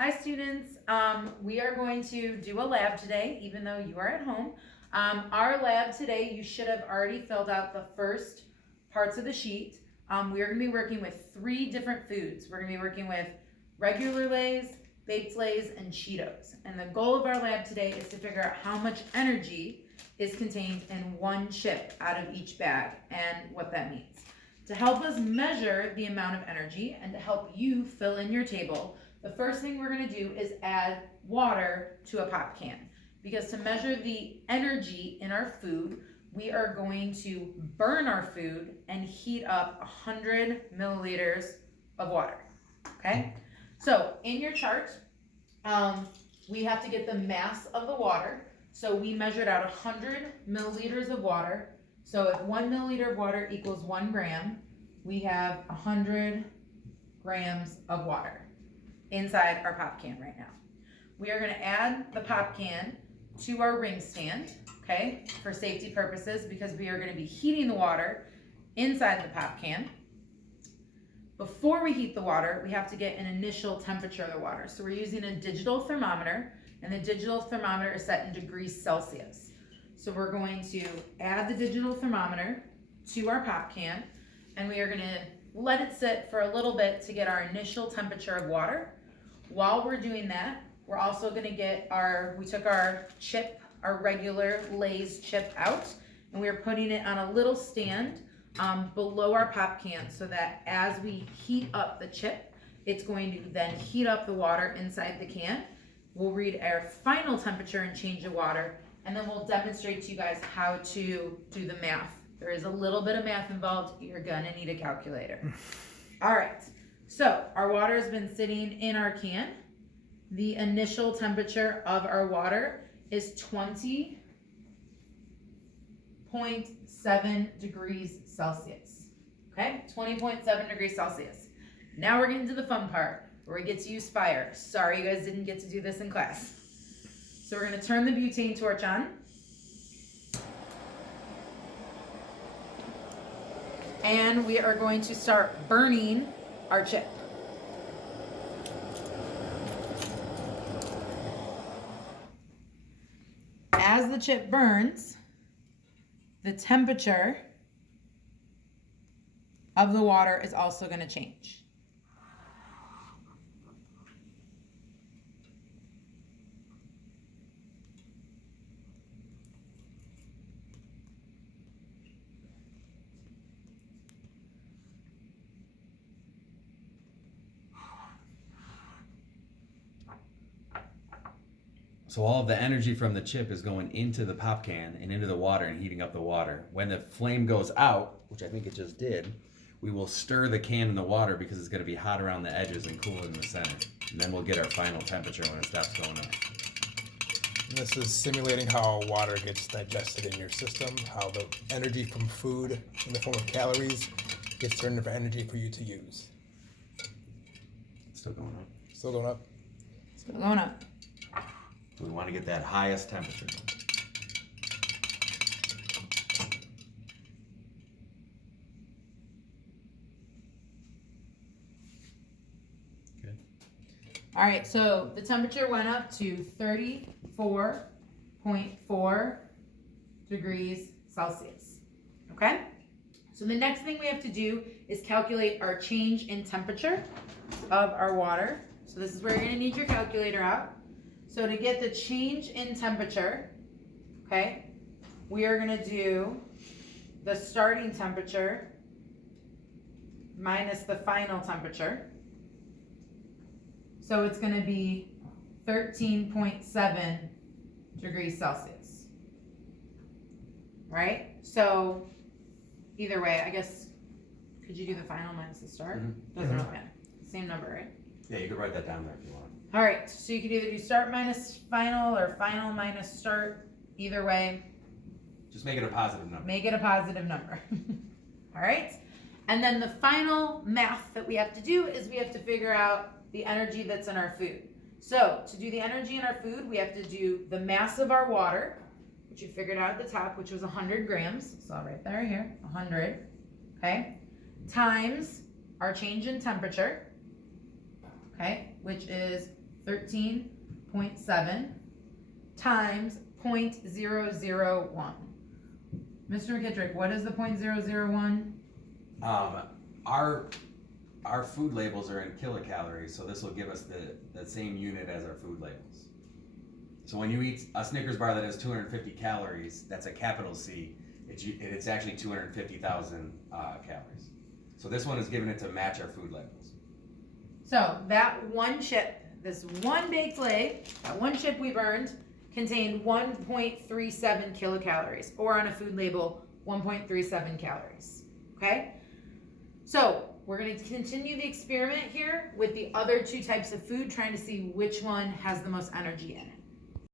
Hi students, we are going to do a lab today, even though you are at home. Our lab today, you should have already filled out the first parts of the sheet. We are going to be working with 3 different foods. We're going to be working with regular Lay's, baked Lay's, and Cheetos. And the goal of our lab today is to figure out how much energy is contained in one chip out of each bag and what that means. To help us measure the amount of energy and to help you fill in your table, the first thing we're going to do is add water to a pop can, because to measure the energy in our food, we are going to burn our food and heat up 100 milliliters of water. Okay, so in your chart, we have to get the mass of the water. So we measured out 100 milliliters of water. So if 1 milliliter of water equals 1 gram, we have 100 grams of water inside our pop can right now. We are going to add the pop can to our ring stand, okay, for safety purposes, because we are going to be heating the water inside the pop can. Before we heat the water, we have to get an initial temperature of the water. So we're using a digital thermometer, and the digital thermometer is set in degrees Celsius. So we're going to add the digital thermometer to our pop can, and we are going to let it sit for a little bit to get our initial temperature of water. While we're doing that, we're also going to get we took our chip, our regular Lay's chip out, and we are putting it on a little stand below our pop can, so that as we heat up the chip, it's going to then heat up the water inside the can. We'll read our final temperature and change the water, and then we'll demonstrate to you guys how to do the math. There is a little bit of math involved. You're gonna need a calculator. All right, so our water has been sitting in our can. The initial temperature of our water is 20.7 degrees Celsius. Okay, 20.7 degrees Celsius. Now we're getting to the fun part, where we get to use fire. Sorry you guys didn't get to do this in class. So we're gonna turn the butane torch on. And we are going to start burning our chip. As the chip burns, the temperature of the water is also going to change. So all of the energy from the chip is going into the pop can and into the water and heating up the water. When the flame goes out, which I think it just did, we will stir the can in the water because it's going to be hot around the edges and cool in the center. And then we'll get our final temperature when it stops going up. And this is simulating how water gets digested in your system, how the energy from food in the form of calories gets turned into energy for you to use. It's still going up. Still going up? Still going up. We want to get that highest temperature. Good. All right, so the temperature went up to 34.4 degrees Celsius. Okay? So the next thing we have to do is calculate our change in temperature of our water. So this is where you're going to need your calculator out. So to get the change in temperature, okay, we are going to do the starting temperature minus the final temperature. So it's going to be 13.7 degrees Celsius. Right? So either way, I guess, could you do the final minus the start? Mm-hmm. Doesn't really matter. Same number, right? Yeah, you could write that down there if you want. All right, so you could either do start minus final or final minus start. Either way, Just make it a positive number. make it a positive number. All right, and then the final math that we have to do is we have to figure out the energy that's in our food. So to do the energy in our food, we have to do the mass of our water, which you figured out at the top, which was 100 grams. So I'll write that right here, 100, okay, times our change in temperature, okay, which is 13.7 times 0.001. Mr. McKittrick, what is the 0.001? Our food labels are in kilocalories, so this will give us the same unit as our food labels. So when you eat a Snickers bar that has 250 calories, that's a capital C. It's actually 250,000 calories. So this one is given it to match our food labels. So that one chip, this one baked lay, that one chip we've earned, contained 1.37 kilocalories, or on a food label, 1.37 calories. Okay? So we're going to continue the experiment here with the other two types of food, trying to see which one has the most energy in it.